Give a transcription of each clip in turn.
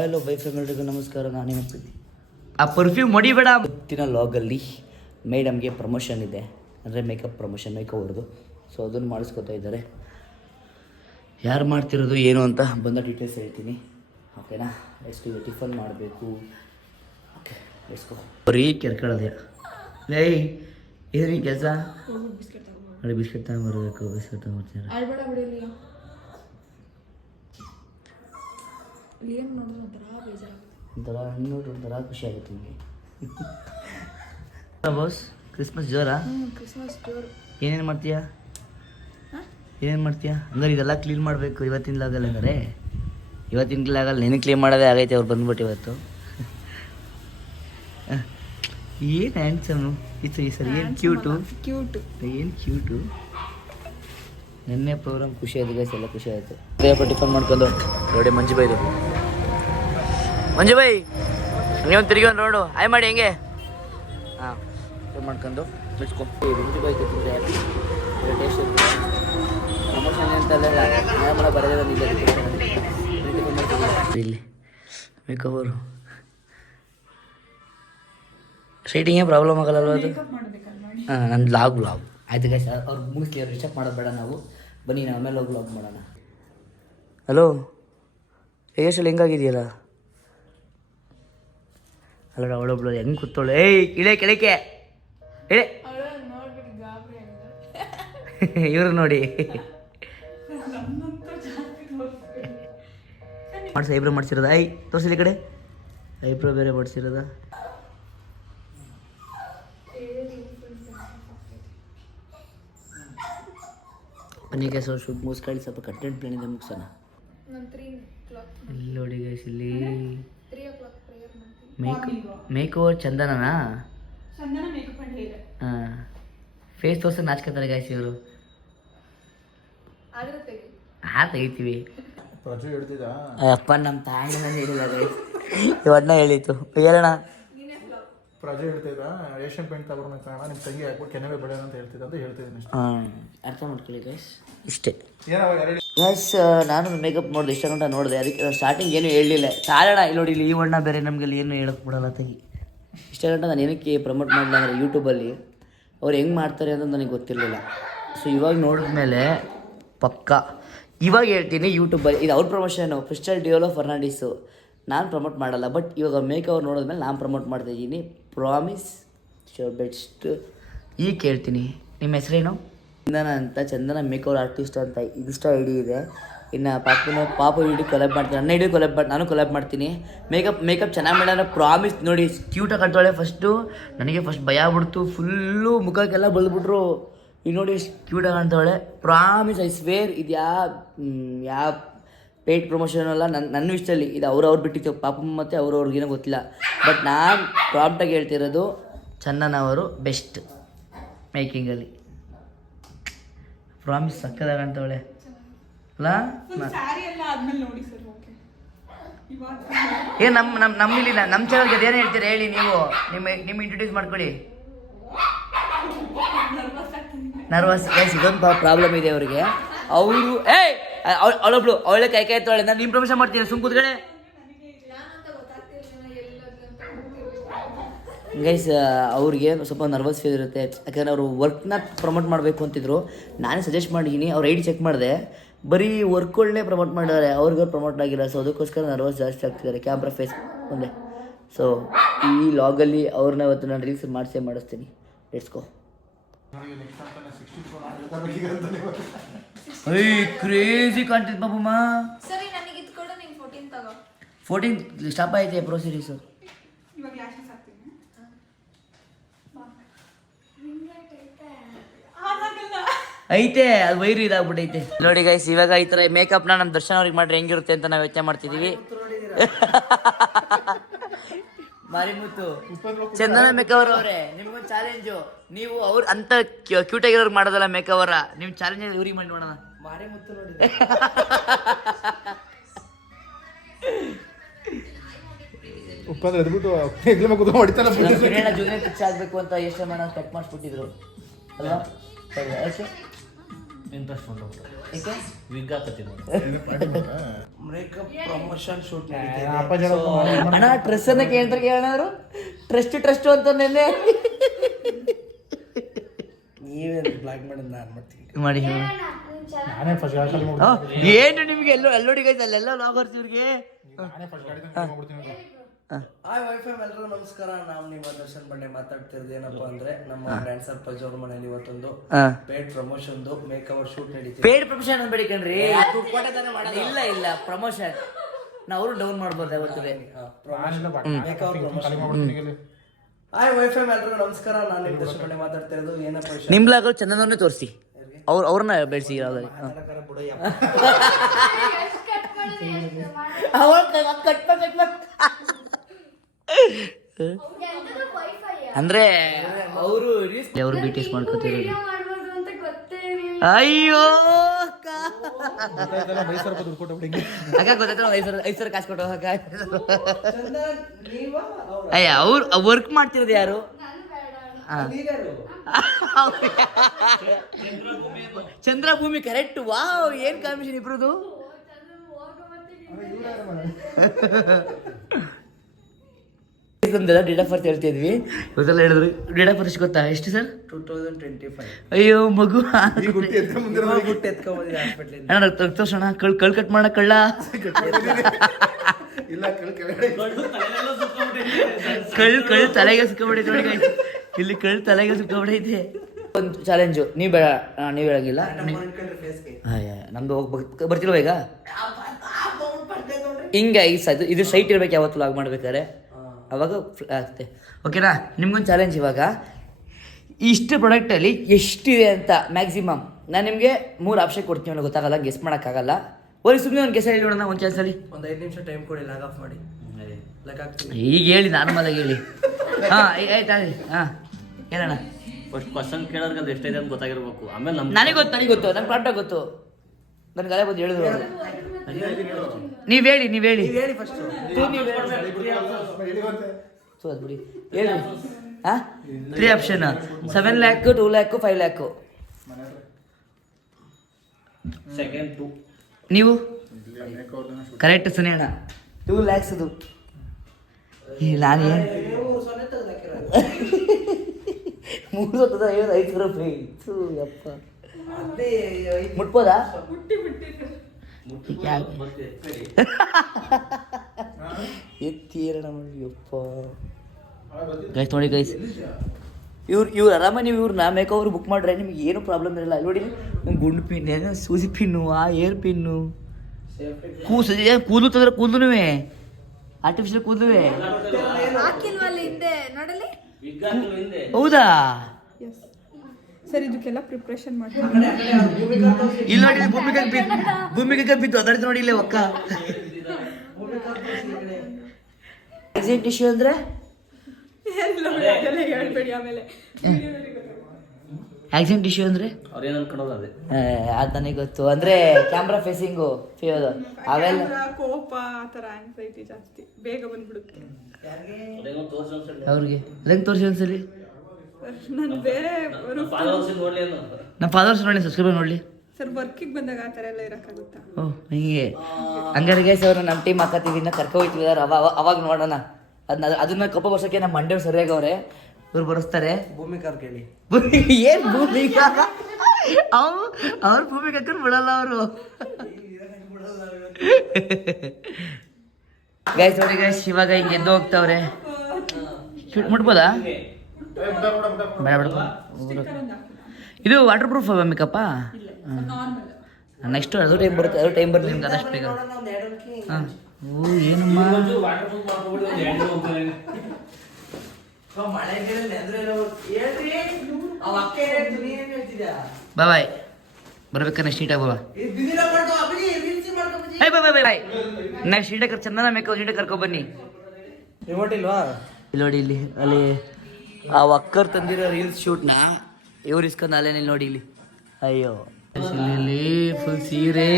Hi by ಫ್ಯಾಮಿಲಿಗೂ ನಮಸ್ಕಾರ. ನಾನೇನು ಪ್ರೀತಿ ಆ ಪರ್ಫ್ಯೂಮ್ ಹೊಡಿಬೇಡ. ಇವತ್ತಿನ ಲಾಗಲ್ಲಿ ಮೇಡಮ್ಗೆ ಪ್ರಮೋಷನ್ ಇದೆ, ಅಂದರೆ ಮೇಕಪ್ ಪ್ರಮೋಷನ್, ಮೇಕಪ್ ಅವ್ರದ್ದು. ಸೊ ಅದನ್ನು ಮಾಡಿಸ್ಕೊತಾ ಇದ್ದಾರೆ. ಯಾರು ಮಾಡ್ತಿರೋದು ಏನು ಅಂತ ಬಂದ ಡೀಟೇಲ್ಸ್ ಹೇಳ್ತೀನಿ, ಓಕೆನಾ? ಎಷ್ಟು ಟಿಫನ್ ಮಾಡಬೇಕು, ಓಕೆ ಎಸ್ಕೋ. ಬರೀ ಕೆರ್ಕೊಳ್ಳೋದೆ. ಲೇ ಏನು ಕೆಲಸ? ನೋಡಿ ಬಿಸ್ಕೆಟ್ ತಗೊಂಬರ್ಬೇಕು, ಬಿಸ್ಕೆಟ್ ತಗೊಂಬರ್ತೀನಿ. ಒಂಥರ ನೋಡ್ರಿ, ಒಂಥರ ಖುಷಿ ಆಗುತ್ತೆ ನಿಮಗೆ. ಬಾಸ್ ಕ್ರಿಸ್ಮಸ್ ಜೋರಾ? ಕ್ರಿಸ್ಮಸ್ ಜೋರು. ಏನೇನು ಮಾಡ್ತೀಯಾ? ಏನೇನು ಮಾಡ್ತೀಯಾ? ಹಂಗಾರೆ ಇದೆಲ್ಲ ಕ್ಲೀನ್ ಮಾಡಬೇಕು ಇವತ್ತಿನ ಲಾಗಲ್ಲ. ಹಂಗಾರೆ ಇವತ್ತಿನ ಲಾಗಲ್ಲ ನೆನಗೆ ಕ್ಲೀನ್ ಮಾಡೋದೇ ಆಗೈತೆ. ಅವ್ರು ಬಂದ್ಬಿಟ್ಟು ಇವತ್ತು ಏನು ಹ್ಯಾಂಡ್ಸಮ್ನು ಈ ಸರಿ, ಏನು ಕ್ಯೂಟು ಏನು ಕ್ಯೂಟು. ನಿನ್ನೆ ಪ್ರೋಗ್ರಾಮ್ ಖುಷಿ ಆಯ್ತು ಗೈಸ್, ಎಲ್ಲ ಖುಷಿ ಆಯಿತು. ದೇವಪ್ಪ ಟಿಫನ್ ಮಾಡ್ಕೊಂಡು ನೋಡಿ ಮಂಜು ಬೈದು. ಮಂಜು ಬೈ ನೀವು ತಿರುಗಿ ಒಂದು ನೋಡು ಆಯ್ ಮಾಡಿ ಹೆಂಗೆ. ಹಾಂ ಟಿಫನ್ ಮಾಡ್ಕೊಂಡು ಬಿಡ್ಸ್ಕೊ. ಮಂಜು ಬೈ ತಿಂದರೆ ಟೇಸ್ಟ್ ಇರುತ್ತೆ. ಪ್ರಮೋಷನ್ ಅಂತಲ್ಲ ಮಾಡೋ ಬರೋದೇ ಬಂದಿಲ್ಲ ಇಲ್ಲಿ ಮೇಕವರು. ಸ್ಟ್ರೈಟಿಂಗೇ ಪ್ರಾಬ್ಲಮ್ ಆಗಲ್ಲಲ್ವ ಅದು? ಹಾಂ ನನ್ನ ವ್ಲಾಗ್ ಆಯ್ತು ಗೈಸ್. ಅವ್ರು ಮುಗಿಸ್ಲಿ, ಅವ್ರು ಡಿಸ್ಟರ್ಬ್ ಮಾಡೋದು ಬೇಡ. ನಾವು ಬನ್ನಿ, ನಾವು ಆಮೇಲೆ ಹೋಗಿ ವ್ಲಾಗ್ ಮಾಡೋಣ. ಹಲೋ ಯಶಲ್ಲಿ ಹೆಂಗಾಗಿದೆಯಲ್ಲ? ಅಲ್ಲ ಅವಳೊಬ್ಳು ಹೆಂಗೆ ಕೂತೋಳು. ಏಯ್ ಇಳೆ ಕೆಳಕ್ಕೆ ಇಳೆ. ಇವರು ನೋಡಿ ಮಾಡಿಸಿ ಐಬ್ರೋ ಮಾಡಿಸಿರೋದ? ಐ ತೋರಿಸಿದ ಕಡೆ ಐಬ್ರೋ ಬೇರೆ ಮಾಡಿಸಿರೋದ? ಬನ್ನಿಗೆ ಸ್ವಲ್ಪ ಮುಗಿಸ್ಕೊಳ್ಳಿ, ಸ್ವಲ್ಪ ಕಂಟೆಂಟ್ ಪ್ಲಾನ್ ಇದೆ, ಮುಗಿಸೋಣ. ಇಲ್ಲಿ ನೋಡಿ ಗೈಸ್, ಇಲ್ಲಿ ಮೇಕ್ ಓವರ್ ಚಂದನನಾ? ಹಾಂ, ಫೇಸ್ ತೋರ್ಸಕ್ಕೆ ನಾಚ್ಕೊತಾರೆ ಗೈಸ್ ಇವರು. ಹಾಂ ತೆಗಿತೀವಿ. ಅಪ್ಪ ನಮ್ಮ ತಾಯಿ ನಾನು ಹೇಳಿಲ್ಲ ಗೈಸ್, ಇವನ್ನ ಹೇಳಿತ್ತು. ಹೇಳೋಣ. ಪ್ರಜೆ ಹೇಳ್ತಿದ್ದ ಏಷ್ಯನ್ ಪೇಂಟ್ ತಗೊಂಡು ಕಾರಣ ನಿಮ್ಮ ತಂಗಿ ಹಾಕ್ಬಿಟ್ಟು ಕೆನವೆ ಬೆಳೆಯೋಣ ಅಂತ ಹೇಳ್ತಿದ್ದ ಅಂತ ಹೇಳ್ತಿದ್ದೀನಿ. ಹಾಂ, ಅರ್ಥ ಮಾಡ್ಕೊಳ್ಳಿ ಗೈಸ್, ಇಷ್ಟೇ ಗೈಸ್. ನಾನು ಮೇಕಪ್ ನೋಡಿದೆ, ಇಷ್ಟ ಗಂಟ ನೋಡಿದೆ. ಅದಕ್ಕೆ ಸ್ಟಾರ್ಟಿಂಗ್ ಏನು ಹೇಳಲಿಲ್ಲ. ಕಾರಣ ಇಲ್ಲಿ ನೋಡಿ, ಇಲ್ಲಿ ಈ ಬಣ್ಣ ಬೇರೆ ನಮಗೆ ಏನು ಹೇಳಕ್ಕೆ ಬಿಡಲ್ಲ ತೆಗಿ. ಇಷ್ಟ ಗಂಟ ನಾನು ಏನಕ್ಕೆ ಪ್ರಮೋಟ್ ಮಾಡಲಿಲ್ಲ ಅಂದರೆ ಯೂಟ್ಯೂಬಲ್ಲಿ ಅವ್ರು ಹೆಂಗೆ ಮಾಡ್ತಾರೆ ಅನ್ನೋದು ನನಗೆ ಗೊತ್ತಿರಲಿಲ್ಲ. ಸೊ ಇವಾಗ ನೋಡಿದ್ಮೇಲೆ ಪಕ್ಕ ಇವಾಗ ಹೇಳ್ತೀನಿ ಯೂಟ್ಯೂಬಲ್ಲಿ ಇದು ಅವ್ರ ಪ್ರಮೋಷನು. ಕ್ರಿಸ್ಟಲ್ ಡಿಯೋಲೋ ಫರ್ನಾಂಡಿಸು ನಾನು ಪ್ರಮೋಟ್ ಮಾಡಲ್ಲ. ಬಟ್ ಇವಾಗ ಮೇಕವರ್ ನೋಡಿದ್ಮೇಲೆ ನಾನು ಪ್ರಮೋಟ್ ಮಾಡ್ತಾಯಿದ್ದೀನಿ. Promise sure best. ಈಗ ಕೇಳ್ತೀನಿ, ನಿಮ್ಮ ಹೆಸರೇನು? ಚಂದನ ಅಂತ, ಚಂದನ ಮೇಕವರ್ ಆರ್ಟಿಸ್ಟ್ ಅಂತ ಇನ್ಸ್ಟಾ ಐ ಡಿ ಇದೆ. ಇನ್ನು ಪಾಪ ಐಡಿ ಕೊಲಾಬ್ ಮಾಡ್ತೀನಿ, ನನ್ನ ಐಡಿ ನಾನು ಕೊಲಾಬ್ ಮಾಡ್ತೀನಿ. ಮೇಕಪ್ ಚೆನ್ನಾಗಿ ಮಾಡೋಣ ಪ್ರಾಮಿಸ್. ನೋಡಿ ಕ್ಯೂಟಾಗಿ ಕಾಣ್ತಾಳೆ. ನನಗೆ ಫಸ್ಟ್ ಭಯ ಆಗ್ಬಿಡ್ತು, ಫುಲ್ಲು ಮುಖಕ್ಕೆಲ್ಲ ಬಳ್ದ್ಬಿಟ್ರು. ಈಗ ನೋಡಿ ಎಷ್ಟು ಕ್ಯೂಟಾಗಿ ಕಾಣ್ತಾಳೆ. Promise, I swear. ಇದು ಯಾವ ಪೇಯ್ಡ್ ಪ್ರಮೋಷನ್ ಅಲ್ಲ, ನನ್ನ ಇಷ್ಟಲ್ಲಿ ಇದು ಅವ್ರವ್ರು ಬಿಟ್ಟಿತ್ತು. ಪಾಪ ಮತ್ತು ಅವ್ರವ್ರಿಗೇನೋ ಗೊತ್ತಿಲ್ಲ. ಬಟ್ ನಾನು ಪ್ರಾಂಪ್ಟಾಗಿ ಹೇಳ್ತಿರೋದು, ಚಂದನ ಅವರು ಬೆಸ್ಟ್ ಮೇಕಿಂಗಲ್ಲಿ. ಪ್ರಾಮಿಸ್ ಸಕ್ಕದಾಗ ಕಾಣ್ತಾವಳೆ ಅಲ್ಲ? ಏನು ನಮ್ಮಲ್ಲಿ ನಮ್ಮ ಚಾನಲ್ಗೆ ಅದೇನು ಹೇಳ್ತೀರಾ ಹೇಳಿ ನೀವು? ನಿಮ್ಮ ಇಂಟ್ರೊಡ್ಯೂಸ್ ಮಾಡ್ಕೊಳ್ಳಿ. ನರ್ವಸ್ ಗೈಸ್, ಇದೊಂದು ಪ್ರಾಬ್ಲಮ್ ಇದೆ ಅವರಿಗೆ. ಅವರು ಅವಳೊಬ್ಳು ಅವಳೆ ಕೈ ಎತ್ತವಳೆ. ನಾನು ನಿಮ್ಮ ಪ್ರಮೋಷನ್ ಮಾಡ್ತೀನಿ, ಸುಮ್ ಕೂತ್ಕಡೆ ಗೈಸ್. ಅವ್ರಿಗೆ ಸ್ವಲ್ಪ ನರ್ವಸ್ ಫೀಲ್ ಇರುತ್ತೆ, ಯಾಕಂದರೆ ಅವರು ವರ್ಕ್ನ ಪ್ರಮೋಟ್ ಮಾಡಬೇಕು ಅಂತಿದ್ರು. ನಾನೇ ಸಜೆಸ್ಟ್ ಮಾಡಿದ್ದೀನಿ. ಅವ್ರ ಐಡಿ ಚೆಕ್ ಮಾಡಿದೆ, ಬರೀ ವರ್ಕ್ಗಳನ್ನೇ ಪ್ರಮೋಟ್ ಮಾಡಿದ್ದಾರೆ, ಅವ್ರಿಗೆ ಪ್ರಮೋಟ್ ಆಗಿಲ್ಲ. ಸೊ ಅದಕ್ಕೋಸ್ಕರ ನರ್ವಸ್ ಜಾಸ್ತಿ ಆಗ್ತಿದ್ದಾರೆ, ಕ್ಯಾಮ್ರಾ ಫೇಸ್ ಮುಂದೆ. ಸೊ ಈ ಲಾಗಲ್ಲಿ ಅವ್ರನ್ನ ಇವತ್ತು ನಾನು ರೀಲ್ಸ್ ಮಾಡಿಸ್ತೀನಿ. Let's go. ಕ್ರೇಜಿ ಕಾಣ್ತಿದ್ ಬಾಬಮ್ಮ. ಸರಿ, ನನಗೆ ಇದು ಕೊಡು, ನೀನು 14 ತಗೋ. 14 ಸ್ಟಾಪ್ ಆಯ್ತೆ ಪ್ರೋ ಸೀರೀಸು. ಇವಾಗ ಲ್ಯಾಶಸ್ ಹಾಕ್ತೀನಿ. ಐತೆ, ಅದು ವೈರು ಇದಾಗ್ಬಿಟ್ಟೈತೆ ನೋಡಿ ಗೈಸ್. ಇವಾಗ ಈ ಥರ ಮೇಕಪ್ನ ನಮ್ಮ ದರ್ಶನ ಅವ್ರಿಗೆ ಮಾಡ್ರೆ ಹೆಂಗಿರುತ್ತೆ ಅಂತ ನಾವು ಯೋಚನೆ ಮಾಡ್ತಿದ್ದೀವಿ. ಮಾರಿಮುತ್ತು ಚಂದನ ಮೇಕವರ್ ಅವರೇ, ನಿಮ್ಗೊಂದು ಚಾಲೆಂಜು. ನೀವು ಅವ್ರು ಅಂತ ಕ್ಯೂಟಾಗಿರೋರ್ಗೆ ಮಾಡೋದಲ್ಲ ಮೇಕವರ, ನಿಮ್ಮ ಚಾಲೆಂಜ್ ಇವ್ರಿಗೆ ಮಾಡಿ ನೋಡೋಣ. ಮಾರಿಮುತ್ತು ನೋಡಿ ಉಪ್ಪಂದ್ರೆ ಎದ್ಬಿಟ್ಟು ಹೆಗ್ಲ ಮಗ ಹೊಡಿತಾನೆ. ಜೂನಿಯರ್ ಪಿಕ್ಸ್ ಆಗಬೇಕು ಅಂತ ಎಷ್ಟು ಮಾಡೋಣ ಕಟ್ ಮಾಡಿಸ್ಬಿಟ್ಟಿದ್ರು ಅಲ್ವಾ? ಇಂಟ್ರೆಸ್ಟ್ ಉಂಟು. ಏಕೆ ವಿಗ್ ಹಾಕತ್ತೀನಿ ಮೇಕಪ್ ಪ್ರಮೋಷನ್ ಶೂಟ್ ಅಪ್ಪಾಜಿ ಹೇಳಪ್ಪ, ಅಣ್ಣ ಡ್ರೆಸ್ ಅನ್ನ ಕೇಳ್ತಾರೆ ಕೇಳೋರು ಟ್ರಸ್ಟ್ ಅಂತ ನೆನ್ನೆ ನೀವೇನು ಬ್ಲಾಕ್ ಮಾಡೋದು ನಾನು ಮಾಡ್ತೀನಿ ಮಾಡಿ ನಾನೇ ಫಸ್ಟ್ ಗಾಡಿ ಖಾಲಿ ಆ, ಏನು ನಿಮ್ಗೆ ಎಲ್ಲೋಡಿ ಗೈಸ್ ಅಲ್ಲೆಲ್ಲ ಲಾಗರ್ಸ್ ಇವ್ರಿಗೆ ನಾನೇ ಫಸ್ಟ್ ಗಾಡಿ ತಂದು ಮಾಡ್ಬಿಡ್ತೀನಿ ಅಂತ. ಹಾಯ್ ವೈಫೈ ಎಲ್ಲರೂ ನಮಸ್ಕಾರ. ನಾವು ನಿಮ್ಮ ದರ್ಶನ್ ಬಂಡೆ ಮಾತಾಡ್ತಿರೋದು ಏನಪ್ಪಾ ಅಂದ್ರೆ ನಮ್ಮ ಡ್ಯಾನ್ಸರ್ ಪಜ್ ಅವ್ರ ಮನೇಲಿ ಇವತ್ತೊಂದು ಪೇಡ್ ಪ್ರಮೋಷನ್ದು ಮೇಕ್ ಓವರ್ ಶೂಟ್ ನಡೀತಿದೆ. ಪೇಡ್ ಪ್ರಮೋಷನ್ ಅನ್ಬೇಡಿ ಕಣ್ರಿ, ಇಲ್ಲ ಪ್ರಮೋಷನ್ ನಾವು ಡೌನ್ ಮಾಡ್ಬೋದು ಅವತ್ತಿಗೆ. ನಾನಿಲ್ಲ ಬಾ, ಮೇಕ್ ಓವರ್ ಖಾಲಿ ಪ್ರಮೋಷನ್. ಮಾಡ್ಬಿಡ್ತೀನಿ ಇಲ್ಲಿ. ಹಾಯ್ ವೈಫೈ ಎಲ್ಲರೂ ನಮಸ್ಕಾರ. ನಾನು ನಿಮ್ಮ ದರ್ಶನ್ ಬಂಡೆ ಮಾತಾಡ್ತಿರೋದು ಏನಪ್ಪ ವಿಷಯ. ನಿಮ್ ಲಾಗ ಚಂದನವನ್ನೇ ತೋರಿಸಿ, ಅವ್ರನ್ನ ಬೆಳೆಸಿ ಯಾವ್ದಾದ್ರು ಅಂದ್ರೆ ಅವರು ಬಿ ಟಿ ಎಸ್ ಮಾಡ್ಕೊತಿರೋದು. ಅಯ್ಯೋ ಇದೆಲ್ಲ ಮೈಸೂರು ದುಡ್ಡು ಕೊಟ್ಟು ಬಿಡಿ. ಅಕ್ಕ ಗೊತ್ತಾಯ್ತು, 5,000 ಕಾಸು ಕೊಟ್ಟು ಅಕ್ಕ. ನೀವಾ ಅಯ್ಯ ಅವ್ರು ವರ್ಕ್ ಮಾಡ್ತಿರೋದು ಯಾರು? ಚಂದ್ರಭೂಮಿ ಕರೆಕ್ಟ್. ವಾವ್, ಏನ್ ಕಾಂಬಿನೇಷನ್ ಇಬ್ರದು. ಡೇಟ್ ಆಫ್ ಬರ್ತ್ ಹೇಳ್ತಿದ್ವಿ, ಇವತ್ತೆಲ್ಲ ಹೇಳಿದ್ರು. ಡೇಟ್ ಆಫ್ ಬರ್ತ್ ಗೊತ್ತಾ ಎಷ್ಟು ಸರ್? 2025. ಅಯ್ಯೋ ಮಗು ಈ ಗುಟ್ಟಿ ಎತ್ತ ಮುಂದೆ ಗುಟ್ಟು ಎತ್ಕೊಂಬಂದಿದೆ ಹಾಸ್ಪಿಟ್ಲಿಂದ. ಅಣ್ಣ ತೋರ್ಸೋಣ. ಕಳ್ ಕಟ್ ಮಾಡ ಕಳ್ಳ ಇಲ್ಲ ಕೆಳಗಡೆ ಕಳ್ ತಲೆಗೆ ಸುಕ್ಕಬಿಟ್ಟೈತೆ ನೋಡಿ guys. ಇಲ್ಲಿ ಕಳ್ ತಲೆಗೆ ಸುಕ್ಕಬಿಟ್ಟೈತೆ. ಒಂದು ಚಾಲೆಂಜು, ನೀವು ಬೇಡ, ನೀವು ಹೇಳಂಗಿಲ್ಲ. ನಮ್ದು ಬರ್ತಿಲ್ವ ಈಗ? ಹಿಂಗೆ ಇದು ಸೈಟ್ ಇರ್ಬೇಕು ಯಾವತ್ತು ಲಾಗ್ ಮಾಡ್ಬೇಕಾದ್ರೆ, ಅವಾಗ ಆಗ್ತದೆ. ಓಕೆನಾ? ನಿಮ್ಗೊಂದು ಚಾಲೆಂಜ್. ಇವಾಗ ಇಷ್ಟು ಪ್ರಾಡಕ್ಟಲ್ಲಿ ಎಷ್ಟಿದೆ ಅಂತ ಮ್ಯಾಕ್ಸಿಮಮ್ ನಾನು ನಿಮಗೆ 3 ಆಪ್ಷನ್ ಕೊಡ್ತೀನಿ. ಅನ್ನೋ ಗೊತ್ತಾಗಲ್ಲ, ಗೆಸ್ ಮಾಡೋಕ್ಕಾಗಲ್ಲ. ಸುಮ್ಮನೆ ಒಂದು ಗೆಸ್ ಹೇಳಿ ನೋಡೋಣ ಒಂದು ಚಾನ್ಸಲ್ಲಿ. ಒಂದು 5 ನಿಮಿಷ ಟೈಮ್ ಕೊಡಿ, ಲಾಗ್ ಆಫ್ ಮಾಡಿ. ಲಾಗ್ ಆಗ್ತೀನಿ. ಈಗ ಹೇಳಿ, ನಾರ್ಮಲಾಗಿ ಹೇಳಿ. ಹಾಂ ಆಯ್ತು ಆಗಲಿ. ಹಾಂ ಹೇಳೋಣ. ಫಸ್ಟ್ ಕ್ವಶನ್ ಕೇಳೋರ್ಗೆ ಅದು ಎಷ್ಟೈತೆ ಅಂತ ಗೊತ್ತಾಗಿರ್ಬೇಕು. ಆಮೇಲೆ ನನಗೆ ಗೊತ್ತು, ನನ್ನ ಪ್ರಾಡಕ್ಟ್ ಗೊತ್ತು. ನನಗೆ ಅಲೆ ಬಂದು ಹೇಳಿದ್ರು ಅವರು. ನೀವು ಹೇಳಿ ಹೇಳಿ ಫಸ್ಟ್. ಸೊ ಅದು ಬಿಡಿ, ಹೇಳಿ. ಹಾಂ 3 option: 7 lakh, 2 lakh, 5 lakh. Second 2. ನೀವು ಕರೆಕ್ಟ್ ಸುನಿ ಅಣ್ಣ. 2 lakhs ಅದು. ನಾನು ಏನು 355 ರೂಪಾಯಿ. ಯಪ್ಪ, ಮುಟ್ಬೋದಾ? ಎತ್ತೀರಣ ಯಪ್ಪ. ಗೈಸ್ ನೋಡಿ ಗೈಸ್, ಇವ್ರು ಆರಾಮ. ನೀವು ಇವ್ರನ್ನ ಮೇಕ್ ಓವರ್ ಬುಕ್ ಮಾಡ್ರೆ ನಿಮ್ಗೆ ಏನು ಪ್ರಾಬ್ಲಮ್ ಇರಲ್ಲ. ನೋಡಿ, ಗುಂಡು ಪಿನ್, ಏನೋ ಸೂಜಿ ಪಿನ್ನು, ಆ ಏರ್ ಪಿನ್ನು, ಕೂದಲು ತಂದ್ರೆ ಕೂದಲುವೆ ಆರ್ಟಿಫಿಷಿಯಲ್ ಕೂದಲುವೆ. ಹಾಕಿಲ್ವಲ್ಲ ಹಿಂದೆ ನೋಡಲಿ. ಹೌದಾ? ಸರ್, ಇದಕ್ಕೆಲ್ಲ ಪ್ರಿಪ್ರೇಷನ್ ಮಾಡಿ. ಇಲ್ಲಿ ನೋಡಿ, ಭೂಮಿಗೆ ಬಿದ್ದು ಅದಾಡ್ತು ನೋಡಿ ಇಲ್ಲೇ ಒಕ್ಕ. ಆಕ್ಸಿಡೆಂಟ್ ಇಶ್ಯೂ ಅಂದ್ರೆ ಹೇಳ್ಬೇಡಿ ಆಮೇಲೆ. ಆಕ್ಸಿಡೆಂಟ್ ಇಶ್ಯೂ ಅಂದ್ರೆ ಅವ್ರು ಏನು ಅನ್ಕೊಳ್ಳೋದು ಅದೇ. ಅದು ನನಗೆ ಗೊತ್ತು. ಅಂದ್ರೆ ಕ್ಯಾಮ್ರಾ ಫೇಸಿಂಗು ಅವೆಲ್ಲ ಕೋಪ, ಆ ಥರ ಆಂಗ್ಸೈಟಿ ಜಾಸ್ತಿ ಬೇಗ ಬಂದ್ಬಿಡುತ್ತೆ. ಅದೇನೋ ತೋರ್ಸಿ ಒಂದ್ಸಲಿ. ಅವ್ರಿಗೆ ಅದಕ್ಕೆ ತೋರಿಸಿ ಒಂದ್ಸಲಿ. ನಾನು ಬೇರೆ ಫಾಲೋವರ್ಸ್ ನೋಡ್ಲಿ ಅನ್ನೋ. ನಮ್ಮ ಫಾದರ್ಸ್ ನೋಡಿ, ಸಬ್ಸ್ಕ್ರೈಬರ್ ನೋಡಲಿ. ಸರ್, ವರ್ಕಿಗೆ ಬಂದಾಗ ಆ ಥರ ಎಲ್ಲ ಇರೋಕ್ಕಾಗುತ್ತಾ? ಓಹ್ ಹಿಂಗೆ. ಹಂಗಾರೆ ಗೈಸ್, ಅವ್ರು ನಮ್ಮ ಟೀಮ್ ಹಾಕತ್ತೀವಿ, ಇನ್ನ ಕರ್ಕೊ ಹೋಗ್ತೀವಿ. ಅವಾಗ ನೋಡೋಣ. ಅದನ್ನ ಕಪ್ಪ ಬರ್ಸೋಕ್ಕೆ ನಮ್ಮ ಮಂಡ್ಯವ್ರು ಸರಿಯಾಗಿ ಅವ್ರೆ, ಇವ್ರು ಬರೆಸ್ತಾರೆ. ಭೂಮಿಕಾರ್ ಕೇಳಿ. ಏನ್ ಭೂಮಿಕ? ಅವ್ರು ಭೂಮಿಗೆ ಹಾಕೊಂಡು ಬಿಡಲ್ಲ ಅವರು. ಗೈಸ್ ನೋಡಿ ಗೈಸ್, ಇವಾಗ ಹಿಂಗೆ ಎದ್ದು ಹೋಗ್ತಾವ್ರೆ. ಮುಟ್ಬೋದಾ? ಬೇಡ ಬೇಡ. ಇದು ವಾಟರ್ ಪ್ರೂಫ್ ಮೇಕಪ್ಪ. ನೆಕ್ಸ್ಟ್ ಅದು ಟೈಮ್ ಬರುತ್ತೆ, ಅದು ಟೈಮ್ ಬರುತ್ತೆ ನಿಮ್ಗೆ ಅದಷ್ಟು ಬೇಗ. ಹಾಂ. ಓ ಏನಮ್ಮ ವಾಟರ್ ಪ್ರೂಫ್ ಮಾಡ್ಕೊಬಿಡಿ, ಒಂದು 2 ಹೋಗ್ತಾರೆ. ಬಾಯ್ ಬರ್ಬೇಕಾ? ನೆಕ್ಸ್ಟ್ ನೀಟಾಗಿ ಬಾಯ್. ಬಾಯ್. ನೆಕ್ಸ್ಟ್ ನೀಟಾಗಿ ಚಂದನ ಮೇಕಪ್ ನೀಟಾಗಿ ಕರ್ಕೊಬನ್ನಿ. ರಿಮೋಟ್ ಇಲ್ವಾ? ಇಲ್ಲಿ ನೋಡಿ, ಇಲ್ಲಿ ಅಲ್ಲಿ ಆ ಅಕ್ಕರ್ ತಂದಿರೋ ರೀಲ್ಸ್ ಶೂಟ್ನ ಇವ್ರು ಇಸ್ಕೊಂಡು ಅಲ್ಲೇನಿಲ್ಲ ನೋಡಿ ಇಲ್ಲಿ. ಅಯ್ಯೋ, ಇಲ್ಲಿ ಫುಲ್ ಸೀರೆ.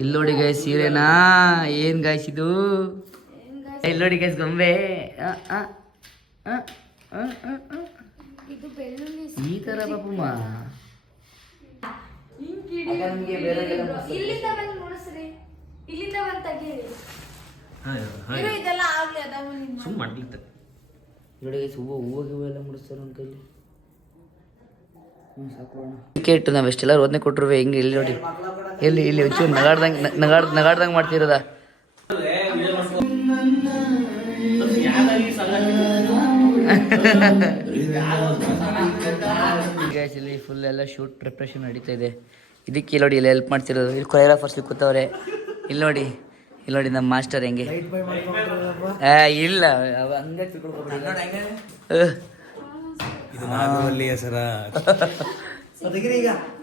ಇಲ್ಲಿ ನೋಡಿ ಗೈಸ್, ಸೀರೆನಾ ಏನು ಗಾಯ್ಸ್ ಇದು? ಇಲ್ಲಿ ನೋಡಿ ಗೈಸ್, ಗೊಂಬೆ. ಈ ಥರ ಪಾಪಮ್ಮ. ಇಲ್ಲಿಂದ ಬಂದು ತೆಗೀರಿ ಹಾಂ ಇರು, ಇದೆಲ್ಲ ಆಗ್ಲಿ ಅದಾವ ನಿಮ್ಮ ಸುಮ್ಮನೆ ಮಾಡ್ಲಿಕ್ಕೆ ನೋಡಿ ಗೈಸ್, ಹೂವು ಎಲ್ಲ ಮುಡಿಸ್ತಾರೆ ನನ್ನ ಕೈಲಿ. ಕ್ರಿಕೆಟ್ ನಾವು ಎಷ್ಟೆಲ್ಲ ರೋದನೆ ಕೊಟ್ಟರು ಹೆಂಗೆ ಇಲ್ಲಿ ನೋಡಿ, ಎಲ್ಲಿ ಇಲ್ಲಿ ಒಂಚೂರು ನಗಾಡ್ದಂಗೆ ಮಾಡ್ತಿರೋದ. ಗೈಸ್ ಇಲ್ಲಿ ಫುಲ್ ಎಲ್ಲ ಶೂಟ್ ಪ್ರಿಪ್ರೇಷನ್ ನಡೀತಾ ಇದೆ. ಇದಕ್ಕೆ ಇಲ್ಲಿ ನೋಡಿ, ಇಲ್ಲಿ ಹೆಲ್ಪ್ ಮಾಡ್ತಿರೋದು ಇಲ್ಲಿ ಕೊರಿಯೋಗ್ರಾಫರ್ಸ್ ಕೂತವ್ರೆ. ಇಲ್ಲಿ ನೋಡಿ ನಮ್ಮ ಮಾಸ್ಟರ್ ಹೆಂಗೆ ಇಲ್ಲ ಹಂಗೆ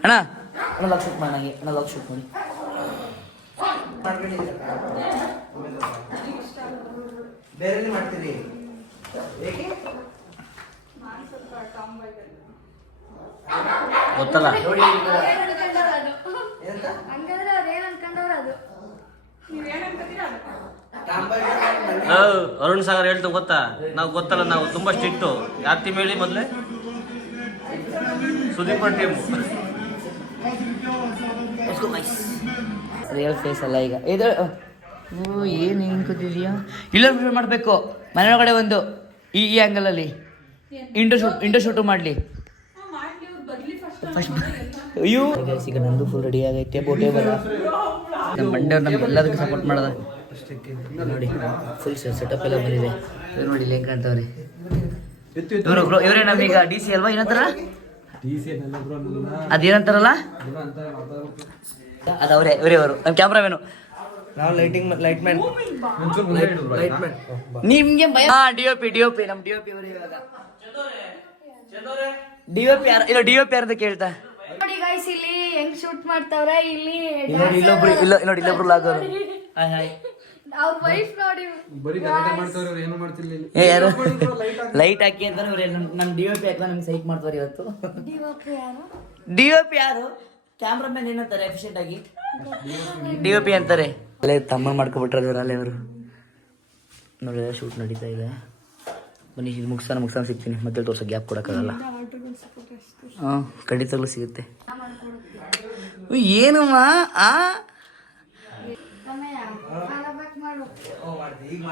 ಅಣ್ಣ ಲಾಕ್ ಶೂಟ್ ಮಾಡಿ ನಂಗೆ, ಅಣ್ಣ ಲಾಕ್ ಶೂಟ್ ಮಾಡಿ. ಬೇರೆ ಮಾಡ್ತೀರಿ ಗೊತ್ತಲ್ಲ ಹಂಗಂದ್ರೆ ಅವ್ರು ಏನ್ ಅನ್ಕೊಂಡವ್ರು ಅದು ಅರುಣ್ ಸಾಗರ್ ಹೇಳ್ತು ಗೊತ್ತಾ, ನಾವು ಗೊತ್ತಲ್ಲ, ನಾವು ತುಂಬಾ ಸ್ಟ್ರಿಕ್ಟು. ಯಾರ ಟೀಮ್ ಹೇಳಿ ಮೊದಲೇ? ಸುದೀಪ್ ಟೀಮ್. ರಿಯಲ್ ಫೇಸ್ ಅಲ್ಲ ಈಗ ಇದು. ಏನು ಹಿಂಗೆ ಇಲ್ಲ ಮಾಡಬೇಕು ಮನೆ ಒಳಗಡೆ ಒಂದು ಈ ಆ್ಯಂಗಲಲ್ಲಿ ಇಂಡೋ ಶೂಟು ಮಾಡಲಿ. ಅಯ್ಯೋ ಈಗ ನಂದು ಫುಲ್ ರೆಡಿ ಆಗೈತೆ. ಬೋಟೇ ಬರ ನಮ್ಮ ಮಂಡ್ಯವ್ರು ನಮ್ಗೆ ಎಲ್ಲದಕ್ಕೂ ಸಪೋರ್ಟ್ ಮಾಡೋದ. ನೋಡಿ ಫುಲ್ ಸೆಟಪ್ ಎಲ್ಲ ಬಂದಿದೆ. ಇವ್ರು ನೋಡಿ ಲೆಂಕ್ ಅಂತವ್ರಿ. ಇವರೇ ನಮೀಗ DC ಅಲ್ವಾ, ಏನಂತಾರ ಅದೇನಂತಾರಲ್ಲ ಅದು ಅವರೇ ಅವರು ನಮ್ಮ ಕ್ಯಾಮ್ರಾಮೇನು. ನಾವು ಲೈಟ್ ಮ್ಯಾನ್ ನಿಮ್ಗೆ DOP ನಮ್ಮ DOP ಅವರು ಇವಾಗ DOP ಯಾರು ಇಲ್ಲ, DOP ಯಾರು ಅಂತ ಕೇಳ್ತಾ ನೋಡಿ ಗೈಸ್, ಇಲ್ಲಿ ಹೆಂಗ್ ಶೂಟ್ ಮಾಡ್ತಾವ್ರೆ. ಇಲ್ಲಿ ನೋಡಿ ಇಲ್ಲೊಬ್ರು ಲಾಗೋರು. Hi hi. ಅವ್ರ ವೈಫ್ ನೋಡಿ ಯಾರು ಲೈಟ್ ಹಾಕಿ ಅಂತ ನಮ್ಮ DOP ಹಾಕಿ ನಮ್ಗೆ ಸೈಕ್ ಮಾಡ್ತಾರೆ ಇವತ್ತು. DOP ಯಾರು? ಕ್ಯಾಮ್ರಾಮನ್ ಏನಂತಾರೆ ಎಫಿಷಿಯಂಟ್ ಆಗಿ? DOP ಅಂತಾರೆ. ಅಲ್ಲೇ ತಮ್ಮ ಮಾಡ್ಕೊಬಿಟ್ರೆ ಅಲ್ಲೇ ಅವರು. ನೋಡಿ ಶೂಟ್ ನಡೀತಾ ಇದೆ. ಬನ್ನಿ ಇದು ಮುಗ್ಸಾನ ಸಿಗ್ತೀನಿ. ಮತ್ತೆ ತೋರ್ಸೋ ಗ್ಯಾಪ್ ಕೊಡೋಕ್ಕಾಗಲ್ಲ. ಹಾಂ ಖಂಡಿತವಾಗ್ಲೂ ಸಿಗುತ್ತೆ. ಏನಮ್ಮ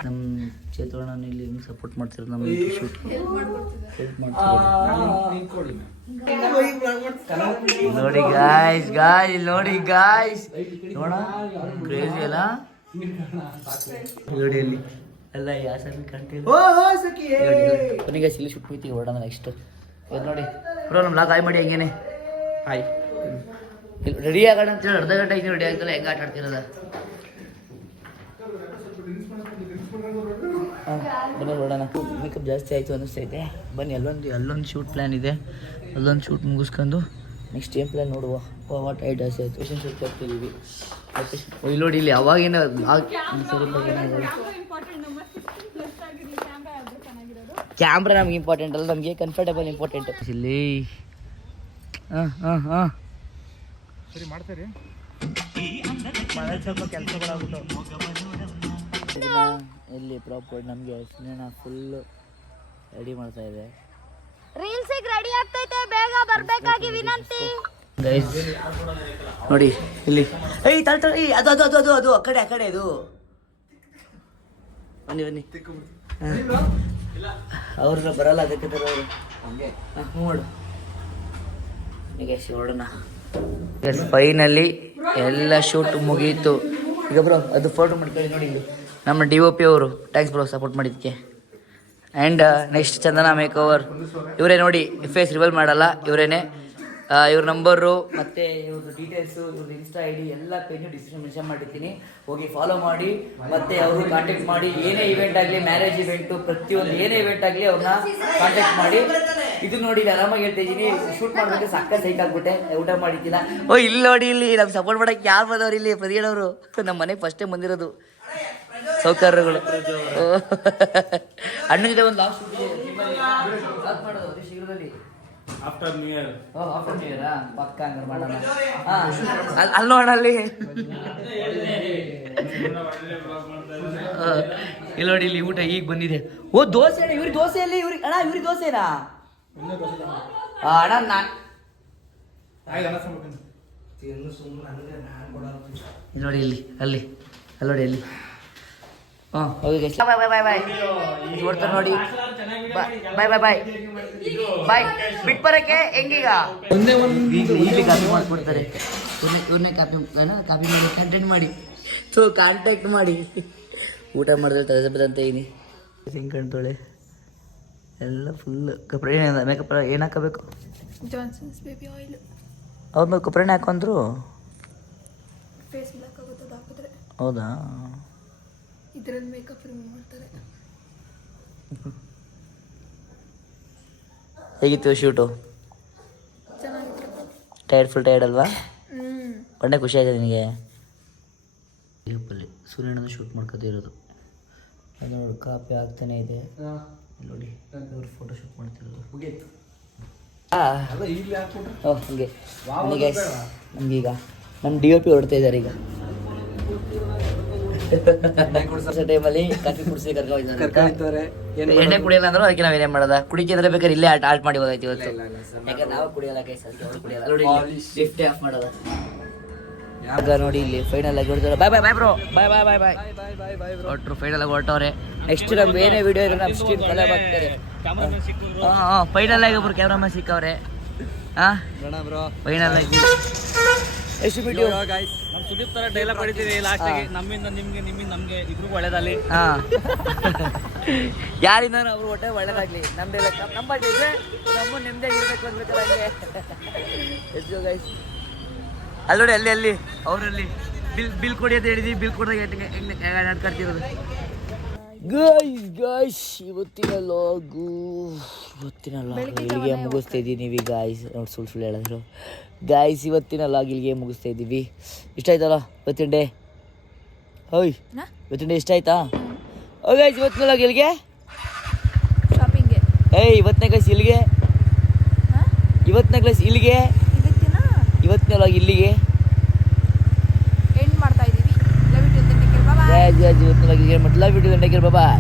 ನಮ್ಮ ಚೇತೋಣ ಇಲ್ಲಿ ಹಿಂಗೆ ಸಪೋರ್ಟ್ ಮಾಡ್ತಿರೋದು ನಮ್ಮ ಶೂಟ್ ಹೆಲ್ಪ್ ಮಾಡ್ತಿರೋದು. ನೋಡಿ ಗಾಯ್ಸ್ ನೋಡ ಕ್ರೇಜಿ ಅಲ್ಲ. ನೋಡಿ ಅಲ್ಲಿ ಎಲ್ಲ ಯಾಸಲ್ಲಿ ಕಂಟಿನ್ಯೂ ಕೊನೆಗೆ ಇಲ್ಲಿ ಶೂಟ್ ಹೋಯ್ತೀವಿ ಹೊರಡೋಣ ನೆಕ್ಸ್ಟ್. ಇದು ನೋಡಿ ಬ್ರೋ ನಮ್ಮ ಲಾಗ್ ಹಾಯ್ ಮಾಡಿ ಹೆಂಗೇನೆ ಹಾಯ್. ರೆಡಿ ಆಗೋಣ ಅಂತೇಳಿ ಅರ್ಧ ಗಂಟೆ ಆಯ್ತು ರೆಡಿ ಆಗ್ತಲ್ಲ. ಹೆಂಗೆ ಆಟ ಆಡ್ತಿರೋದ ಬನ್ನಿ ಹೊರಡೋಣ. ಮೇಕಪ್ ಜಾಸ್ತಿ ಆಯಿತು ಅನ್ನಿಸ್ತೈತೆ. ಬನ್ನಿ ಅಲ್ಲೊಂದು ಶೂಟ್ ಪ್ಲ್ಯಾನ್ ಇದೆ. ಅಲ್ಲೊಂದು ಶೂಟ್ ಮುಗಿಸ್ಕೊಂಡು ನೆಕ್ಸ್ಟ್ ಏನು ಪ್ಲ್ಯಾನ್ ನೋಡುವ. ವಾಟ್ ಐ ಜಾಸ್ತಿ ಆಯಿತು. ಫೇಷನ್ ಶೂಟ್ ಹೋಗ್ತಿದ್ದೀವಿ. ಇಲ್ಲಿ ನೋಡಿ ಇಲ್ಲಿ ಅವಾಗೇನು ಕ್ಯಾಮ್ರಾ ನಮ್ಗೆ ಇಂಪಾರ್ಟೆಂಟ್ ಅಲ್ಲ, ನಮಗೆ ಕಂಫರ್ಟೇಬಲ್ ಇಂಪಾರ್ಟೆಂಟ್. ಇಲ್ಲಿ ಸರಿ ಮಾಡ್ತೀರಿ ಸ್ವಲ್ಪ ಕೆಲಸಗಳಾಗ್ಬಿಟ್ಟು ಇಲ್ಲಿ ಪ್ರಾಪರ್ ನಮಗೆ ಫುಲ್ ರೆಡಿ ಮಾಡ್ತಾ ಇದೆ. ರೀಲ್ಸ್ ರೆಡಿ ಆಗ್ತೈತೆ, ಬೇಗ ಬರ್ಬೇಕಾಗಿ ವಿನಂತಿ. ಗೈಸ್ ನೋಡಿ ಇಲ್ಲಿ ಅದು ಆ ಕಡೆ ಅದು ಬನ್ನಿ ಅವ್ರನ್ನ ಬರಲ್ಲ ಅದಕ್ಕೆ ಅವರು ನೋಡು. ಈಗ ಹೊರಡೋಣ. ಫೈನಲಿ ಎಲ್ಲ ಶೂಟ್ ಮುಗೀತು. ಈಗ ಬ್ರೋ ಅದು ಫೋಟೋ ಮಾಡ್ಕೊಳ್ಳಿ ನೋಡಿ. ಇಲ್ಲಿ ನಮ್ಮ DOP ಅವರು ಥ್ಯಾಂಕ್ಸ್ ಬ್ರೋ ಸಪೋರ್ಟ್ ಮಾಡಿದ್ದಕ್ಕೆ. And next Chandana make over ಇವರೇ ನೋಡಿ. ಫೇಸ್ ರಿವೀಲ್ ಮಾಡಲ್ಲ, ಇವರೇನೆ. ಇವ್ರ ನಂಬರು ಮತ್ತು ಇವ್ರದ್ದು ಡೀಟೇಲ್ಸು, ಇವ್ರದ್ದು ಇನ್ಸ್ಟಾ ID ಎಲ್ಲ ಪೇಜು ಡಿಸ್ಕ್ರಿಪ್ಷನ್ ಮೆನ್ಷನ್ ಮಾಡಿರ್ತೀನಿ. ಹೋಗಿ ಫಾಲೋ ಮಾಡಿ ಮತ್ತು ಅವರು ಕಾಂಟ್ಯಾಕ್ಟ್ ಮಾಡಿ. ಏನೇ ಇವೆಂಟ್ ಆಗಲಿ, ಮ್ಯಾರೇಜ್ ಇವೆಂಟು, ಪ್ರತಿಯೊಂದು ಏನೇ ಇವೆಂಟ್ ಆಗಲಿ ಅವ್ರನ್ನ ಕಾಂಟ್ಯಾಕ್ಟ್ ಮಾಡಿ. ಇದು ನೋಡಿ ಇಲ್ಲಿ ಆರಾಮಾಗಿ ಹೇಳ್ತಾ ಇದ್ದೀನಿ. ಶೂಟ್ ಮಾಡಬೇಕು ಸಕ್ಕ ಸೈಕ್ ಆಗ್ಬಿಟ್ಟೆ, ಊಟ ಮಾಡಿದ್ದಿಲ್ಲ. ಇಲ್ಲಿ ನೋಡಿ ಇಲ್ಲಿ ನಮ್ಗೆ ಸಪೋರ್ಟ್ ಮಾಡೋಕ್ಕೆ ಯಾರು ಬಂದವ್ರು ಇಲ್ಲಿ ಪ್ರತಿಯೊಬ್ಬರು ನಮ್ಮ ಮನೆಗೆ ಫಸ್ಟೇ ಬಂದಿರೋದು ಸೌಕರ್ಯಗಳು. ಅಣ್ಣ ಜೊತೆ ಒಂದು ಲಾಸ್ಟ್ ಮಾಡೋದು ಶೀಘ್ರದಲ್ಲಿ after new year. After new ಇಯರಾ ಪಕ್ಕ ಹಂಗಾರೆ ಮಾಡೋಣ. ಅಲ್ಲಿ ನೋಡೋಣ ಅಲ್ಲಿ ಇಲ್ಲಿ ನೋಡಿ ಇಲ್ಲಿ ಊಟ ಈಗ ಬಂದಿದೆ. ಓ ದೋಸೆ ಅಣ್ಣ, ಇವ್ರಿಗೆ ದೋಸೆಯಲ್ಲಿ ಇವ್ರಿಗೆ ದೋಸೆನಾ ಅಣ್ಣ? ನೋಡಿ ಇಲ್ಲಿ ಅಲ್ಲಿ ಅಲ್ಲಿ ನೋಡಿ ಎಲ್ಲಿ ಹಾಂ ಓಕೆ ಗೈಸ್ ಬಾಯ್ ಬಾಯ್ ಬಾಯ್ ಬಾಯ್ ನೋಡ್ತಾರೆ ನೋಡಿ ಬಾಯ್ ಬಾಯ್ ಬಾಯ್ ಬಾಯ್ ಬಿಟ್ಟು ಬರೋಕ್ಕೆ ಹೆಂಗೀಗ ಇಲ್ಲಿ ಕಾಪಿ ಮಾಡಿಕೊಡ್ತಾರೆ ಇವ್ರನ್ನೇ ಕಾಪಿ ಮಾಡಿ ಕಂಟೆಂಟ್ ಮಾಡಿ ಸೊ ಕಾಂಟ್ಯಾಕ್ಟ್ ಮಾಡಿ ಊಟ ಮಾಡಿದ್ರೆ ತಲೆ ಅಂತ ಇದೀನಿ ಹಿಂಗೆ ಕಾಣ್ತಾಳೆ ಎಲ್ಲ ಫುಲ್ ಕಪ್ರೆ ಮೇಕಪ್ ಏನು ಹಾಕೋಬೇಕು ಜಾನ್ಸನ್ಸ್ ಬೇಬಿ ಆಯಿಲ್ ಅವ್ರ ಕಪ್ರೆನೇ ಹಾಕೊಂಡ್ರು ಫೇಸ್ ಬ್ಲಾಕ್ ಆಗುತ್ತೆ ಅದು ಹಾಕಿದ್ರೆ ಹೌದಾ ಇದರಲ್ಲಿ ಮೇಕಪ್ ರಿಮೂವ್ ಮಾಡ್ತಾರೆ. ಹೇಗಿತ್ತು ಶೂಟು? ಚೆನ್ನಾಗಿತ್ತು. ಫುಲ್ ಟೈರ್ಡ್ ಅಲ್ವಾ? ಒಳ್ಳೆ ಖುಷಿ ಆಗಿದೆ ನಿನಗೆ? ಸೂರ್ಯನನ್ನು ಶೂಟ್ ಮಾಡ್ಕೊತಿರೋದು ಅದು ನೋಡಿ ಕಾಪಿ ಆಗ್ತಾನೆ ಇದೆ ನೋಡಿ ಇವ್ರು ಫೋಟೋ ಶೂಟ್ ಮಾಡ್ತಿರೋದು ಹಂಗೆ ನಮಗೀಗ ನಮ್ಮ DOP ಹೊರಡ್ತಾ ಇದ್ದಾರೆ ಈಗ ಟೈಮಲ್ಲಿ ಕಾಫಿ ಕುಡಿಸಿ ಕರ್ಕೊಂಡಿದ್ದಾರೆ ಎಣ್ಣೆ ಕುಡಿಯಲ್ಲ ಅಂದ್ರು ಅದಕ್ಕೆ ನಾವ್ ಏನೇನ್ ಮಾಡೋದ ಕುಡಿಕಿದ್ರೆ ಬೇಕಾದ್ರೆ ಇಲ್ಲೇ ಆಲ್ಟ್ ಮಾಡಿ ಹೋದಾಯ್ತು ಇವತ್ತು ಯಾಕಂದ್ರೆ ನಾವು ಕುಡಿಯಲ್ಲ ಕೈ ಸರ್ ಅವ್ರು ಕುಡಿಯಲ್ಲ ನೋಡಿ ಲಿಫ್ಟೇ ಆಫ್ ಮಾಡೋದ ಆಗ ನೋಡಿ ಇಲ್ಲಿ ಫೈನಲ್ ಆಗಿ ಹೊಡ್ತಾರೆ ಬಾಯ್ ಬಾಯ್ ಬಾಯ್ ಬ್ರೋ ಬಾಯ್ ಬಾಯ್ ಬಾಯ್ ಬಾಯ್ ಹೊರಟ್ರು ಫೈನಲ್ ಆಗಿ ಹೊರಟವ್ರೆ ನೆಕ್ಸ್ಟ್ ನಮ್ಗೆ ಏನೇ ವಿಡಿಯೋ ಇದ್ರೆ ನಮ್ಮ ಸ್ಕ್ರೀನ್ ಕಲೆ ಆಗ್ತದೆ ಹಾಂ ಫೈನಲ್ ಆಗಿ ಒಬ್ರು ಕ್ಯಾಮ್ರಾಮನ್ ಸಿಕ್ಕವ್ರೆ ಹಾಂ ಫೈನಲ್ ಆಗಿ ಎಷ್ಟು ವಿಡಿಯೋ ನಮ್ಮ ಸುದೀಪ್ ತರ ಡೈಲಾಗ್ ಹೊಡಿತೀವಿ ಲಾಸ್ಟ್ ಆಗಿ ನಮ್ಮಿಂದ ನಿಮ್ಮಿಂದ ನಮ್ಗೆ ಇಬ್ರಿಗೂ ಒಳ್ಳೇದಾಗಲಿ. ಹಾಂ ಯಾರಿಂದ ಅವ್ರು ಹೊಟ್ಟೆ ಒಳ್ಳೇದಾಗ್ಲಿ ನಮ್ದೆಲ್ಲ ನಮ್ಮ ಇದ್ರೆ ನಮ್ಮ ನಿಮ್ದೇ ಇರ್ಬೇಕು ಅನ್ಬೇಕಲ್ಲ ಹಂಗೆ ಎಷ್ಟು ಗೈಸ್ ಅಲ್ಲಿ ನೋಡಿ ಅಲ್ಲಿ ಅವರಲ್ಲಿ ಬಿಲ್ ಕೊಡಿ ಅಂತ ಹೇಳಿದ್ವಿ ಬಿಲ್ ಕೊಡಿದಾಗ ಹೆಂಗೆ ನಡ್ಕೊಳ್ತಿರೋದು ಗಾಯ್ಸ್ ಇವತ್ತಿನ ಲಾಗು ಇಲ್ಲಿಗೆ ಮುಗಿಸ್ತಾ ಇದ್ದೀವಿ ಗಾಯ್ಸ್ ನೋಡಿ ಸುಳ್ಳು ಹೇಳಿದ್ರು ಗಾಯ್ಸ್ ಇವತ್ತಿನ ಲಾಗ್ ಇಲ್ಲಿಗೆ ಮುಗಿಸ್ತಾ ಇದ್ದೀವಿ ಇಷ್ಟ ಆಯ್ತಲ್ಲ ಇವತ್ತಿನ ಡೇ ಹೋಯ್ ಇವತ್ತಿನ ಡೇ ಇಷ್ಟ ಆಯ್ತಾ ಓ ಗಾಯ್ಸ್ ಇವತ್ತಿನ ಲಾಗ್ ಇಲ್ಲಿಗೆ ಶಾಪಿಂಗ್ಗೆ ಇವತ್ತನೇ ಕ್ಲಾಸ್ ಇಲ್ಲಿಗೆ ಇವತ್ತನೇ ಕ್ಲಾಸ್ ಇಲ್ಲಿಗೆ ಇವತ್ತಿನ ಲಾಗ್ ಇಲ್ಲಿಗೆ ಎಂಡ್ ಮಾಡ್ತಾ ಇದ್ದೀವಿ. Love you to the take care, bye bye. ಇವತ್ತಿನ ಲಾಗ್ ಇಲ್ಲಿಗೆ love you to the take care, bye by.